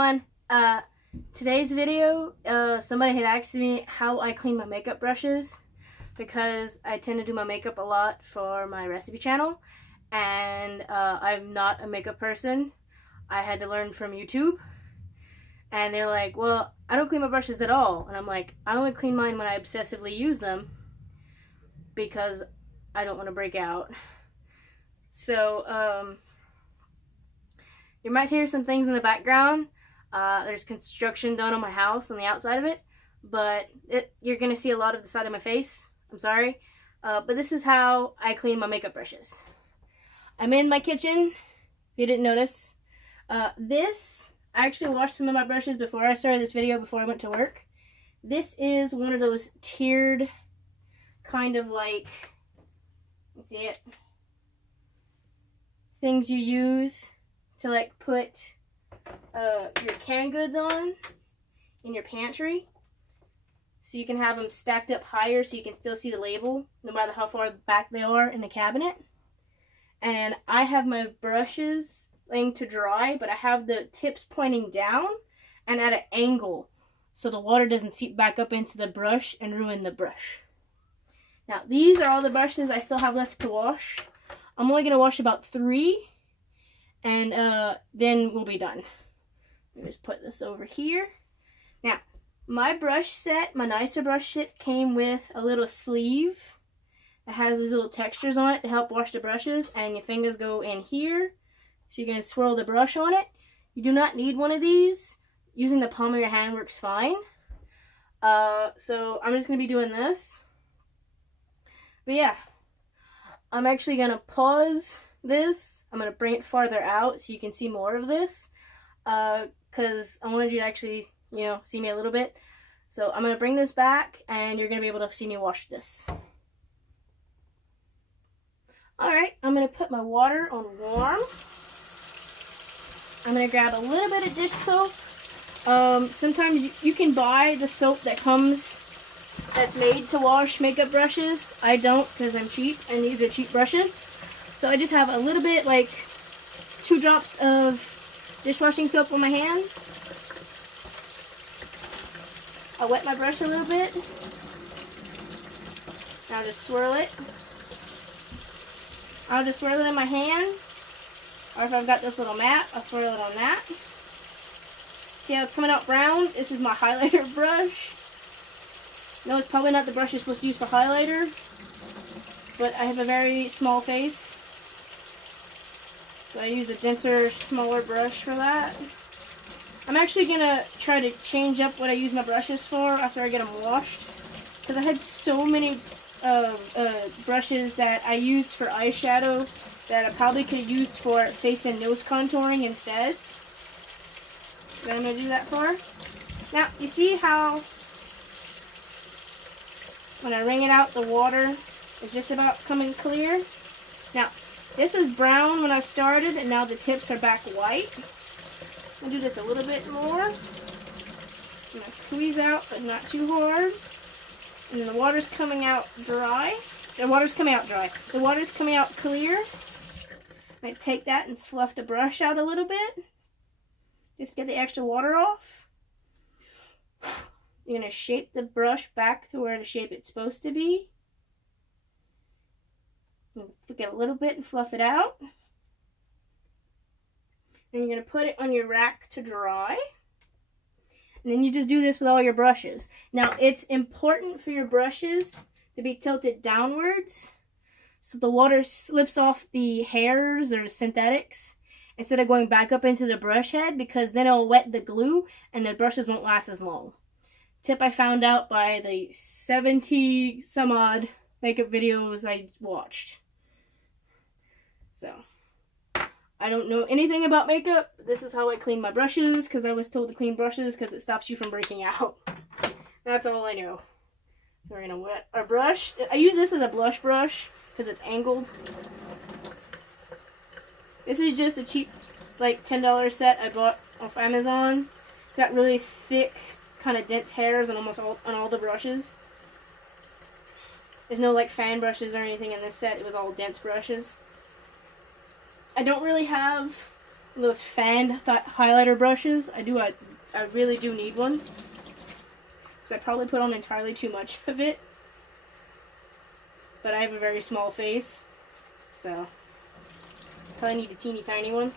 everyone. Today's video, somebody had asked me how I clean my makeup brushes because I tend to do my makeup a lot for my recipe channel, and I'm not a makeup person. I had to learn from YouTube, and they're like, well, I don't clean my brushes at all. And I'm like, I only clean mine when I obsessively use them because I don't want to break out. So, you might hear some things in the background. There's construction done on my house on the outside of it, but you're going to see a lot of the side of my face. I'm sorry. But this is how I clean my makeup brushes. I'm in my kitchen, if you didn't notice. I actually washed some of my brushes before I started this video, before I went to work. This is one of those tiered, kind of like, you see it? Things you use to like put your canned goods on in your pantry, so you can have them stacked up higher so you can still see the label no matter how far back they are in the cabinet. And I have my brushes laying to dry, but I have the tips pointing down and at an angle so the water doesn't seep back up into the brush and ruin the brush. Now these are all the brushes I still have left to wash. I'm only going to wash about 3, and then we'll be done. Let me just put this over here. Now, my brush set, my Nicer brush set, came with a little sleeve. It has these little textures on it to help wash the brushes, and your fingers go in here, so you can swirl the brush on it. You do not need one of these. Using the palm of your hand works fine. So I'm just going to be doing this. But yeah, I'm actually going to pause this. I'm going to bring it farther out so you can see more of this. Because I wanted you to actually, see me a little bit. So I'm going to bring this back, and you're going to be able to see me wash this. Alright, I'm going to put my water on warm. I'm going to grab a little bit of dish soap. Sometimes you can buy the soap that's made to wash makeup brushes. I don't, because I'm cheap, and these are cheap brushes. So I just have a little bit, like 2 drops of dishwashing soap on my hand. I'll wet my brush a little bit. Now just swirl it. I'll just swirl it in my hand. Or if I've got this little mat, I'll swirl it on that. See how it's coming out brown? This is my highlighter brush. No, it's probably not the brush you're supposed to use for highlighter, but I have a very small face, so I use a denser, smaller brush for that. I'm actually going to try to change up what I use my brushes for after I get them washed, because I had so many brushes that I used for eyeshadow that I probably could have used for face and nose contouring instead. What I'm going to do that for. Now, you see how when I wring it out, the water is just about coming clear? Now, this is brown when I started, and now the tips are back white. I'm going to do this a little bit more. I'm going to squeeze out, but not too hard. And the water's coming out dry. The water's coming out dry. The water's coming out clear. I might take that and fluff the brush out a little bit. Just get the extra water off. You're going to shape the brush back to where the shape it's supposed to be. Flick it a little bit and fluff it out. Then you're going to put it on your rack to dry. And then you just do this with all your brushes. Now, it's important for your brushes to be tilted downwards so the water slips off the hairs or synthetics instead of going back up into the brush head, because then it'll wet the glue and the brushes won't last as long. Tip I found out by the 70 some odd makeup videos I watched. So, I don't know anything about makeup. This is how I clean my brushes, because I was told to clean brushes because it stops you from breaking out. That's all I know. So we're going to wet our brush. I use this as a blush brush because it's angled. This is just a cheap, like $10 set I bought off Amazon. It's got really thick, kind of dense hairs on all the brushes. There's no like fan brushes or anything in this set. It was all dense brushes. I don't really have those fan highlighter brushes. I really do need one. Because I probably put on entirely too much of it. But I have a very small face. So, probably need a teeny tiny one.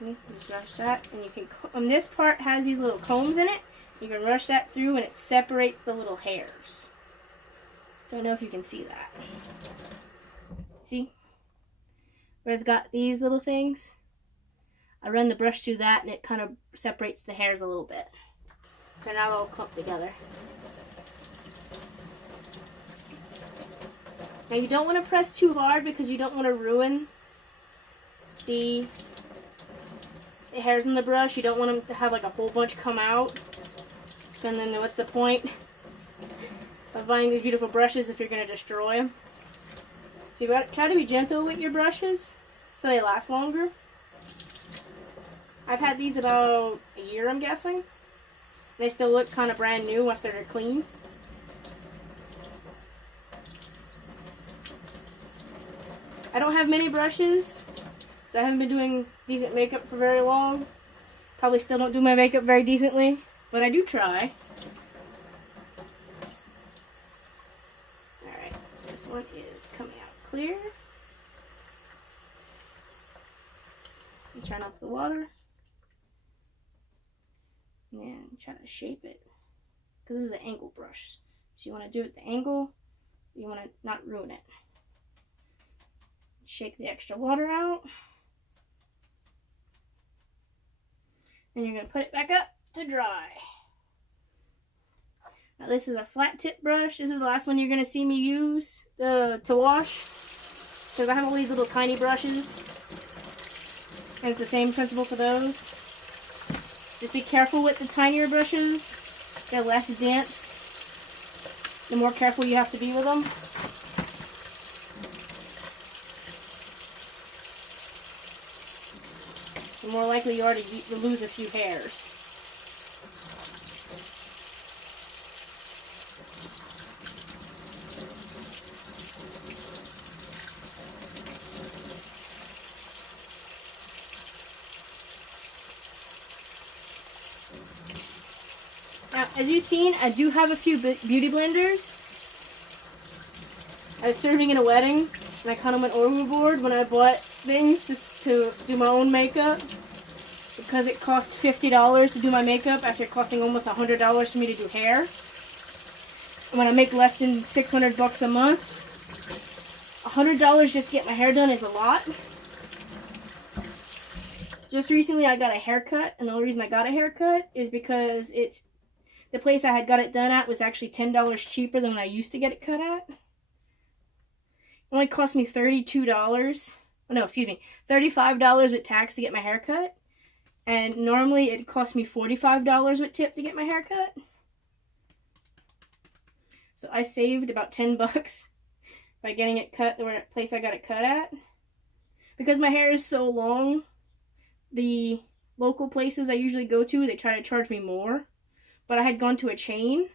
Just brush that, and you can. This part has these little combs in it. You can rush that through, and it separates the little hairs. Don't know if you can see that. See, where it's got these little things. I run the brush through that, and it kind of separates the hairs a little bit. They're not all clumped together. Now you don't want to press too hard because you don't want to ruin the hairs in the brush. You don't want them to have like a whole bunch come out. And then what's the point of buying these beautiful brushes if you're going to destroy them? So you got to try to be gentle with your brushes so they last longer. I've had these about a year, I'm guessing. They still look kind of brand new after they're clean. I don't have many brushes, so I haven't been doing decent makeup for very long. Probably still don't do my makeup very decently, but I do try. Alright, this one is coming out clear. And turn off the water. And try to shape it. Because this is an angle brush. So you want to do it at the angle, you want to not ruin it. Shake the extra water out. And you're going to put it back up to dry. Now this is a flat tip brush. This is the last one you're going to see me use to wash. Because I have all these little tiny brushes. And it's the same principle for those. Just be careful with the tinier brushes. They're less dense. The more careful you have to be with them. The more likely you are to lose a few hairs. Now, as you've seen, I do have a few beauty blenders. I was serving in a wedding, and I kind of went overboard when I bought things to do my own makeup. Because it cost $50 to do my makeup after costing almost $100 for me to do hair. And when I make less than $600 a month, $100 just to get my hair done is a lot. Just recently I got a haircut, and the only reason I got a haircut is because the place I had got it done at was actually $10 cheaper than when I used to get it cut at. It only cost me $35 with tax to get my hair cut. And normally it cost me $45 with tip to get my hair cut. So I saved about $10 by getting it cut the place I got it cut at. Because my hair is so long, the local places I usually go to, they try to charge me more. But I had gone to a chain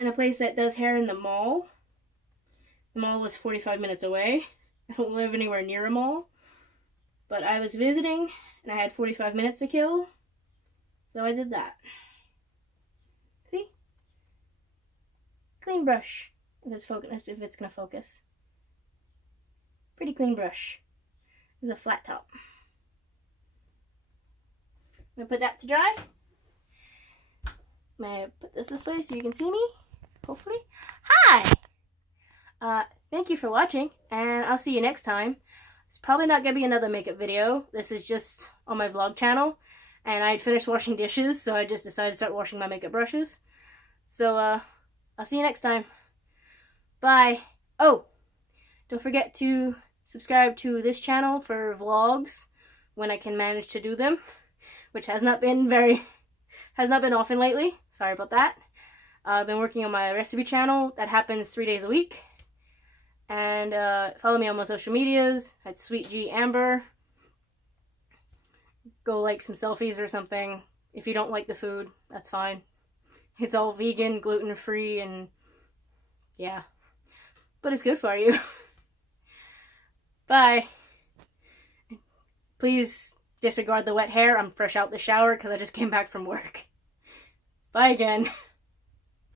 and a place that does hair in the mall. The mall was 45 minutes away. I don't live anywhere near a mall. But I was visiting and I had 45 minutes to kill. So I did that. See? Clean brush. If it's gonna focus. Pretty clean brush. This is a flat top. I'm gonna put that to dry. I'm gonna put this way so you can see me. Hopefully. Hi! Thank you for watching, and I'll see you next time. It's probably not going to be another makeup video. This is just on my vlog channel. And I had finished washing dishes, so I just decided to start washing my makeup brushes. So, I'll see you next time. Bye. Oh, don't forget to subscribe to this channel for vlogs when I can manage to do them. Which has not been often lately. Sorry about that. I've been working on my recipe channel. That happens 3 days a week. And follow me on my social medias at Sweet G Amber. Go like some selfies or something. If you don't like the food, that's fine. It's all vegan, gluten-free, and yeah. But it's good for you. Bye. Please disregard the wet hair. I'm fresh out the shower because I just came back from work. Bye again.